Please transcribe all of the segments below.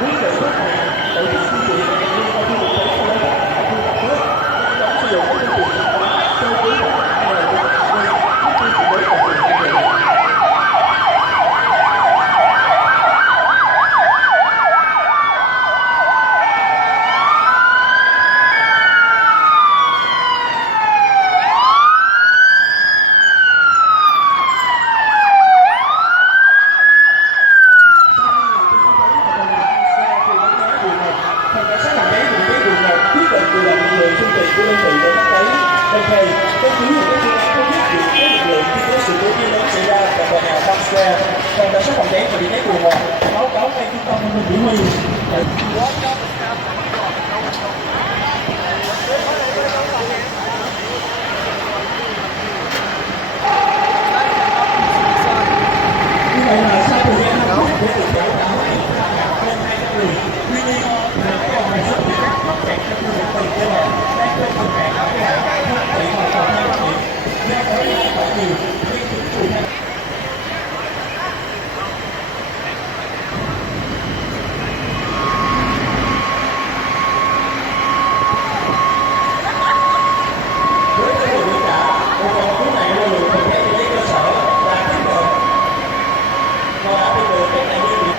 quý vị các bạn tổ chức di chuyển liên quan du lịch tới cho lấy các bạn khu tập kết nhanh chóng sử dụng các phương tiện sẵn có sơ cứu các bạn nhờ cho các bạn đi trước khi sự cố còn tiền đơn vị. Quyết định điều động lực lượng phương tiện của đơn vị để bắt cháy, đồng thời căn cứ vào các phương án tốt nhất giữa các lực lượng khi có sự cố cháy lớn xảy ra tại tòa nhà Times Square. Phòng cảnh sát phòng cháy và chữa cháy quận 1 báo cáo ngay trung tâm thông tin chỉ huy. Như vậy là sau thời gian 5 phút để được báo cáo trên 200 người, tuy nhiên còn một số việc mắc kẹt trong khu vực tầng cơ bản đang trong tình trạng hoảng loạn, không thể vào phòng theo quy định. Do có liên quan nhiều, nên chính phủ với cái điều kiện cả, một vòng cứu nạn lực lượng phòng cháy chữa cháy cơ sở và tiếp cận và đã tiếp cận các nạn nhân bị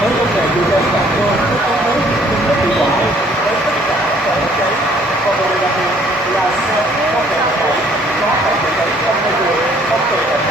với công nghệ chữa cháy toàn cơ có công bố cung cấp hiệu quả với tất cả các loại cháy, còn đặc biệt là xe công nghệ 7 có thể chữa cháy trong môi trường không tự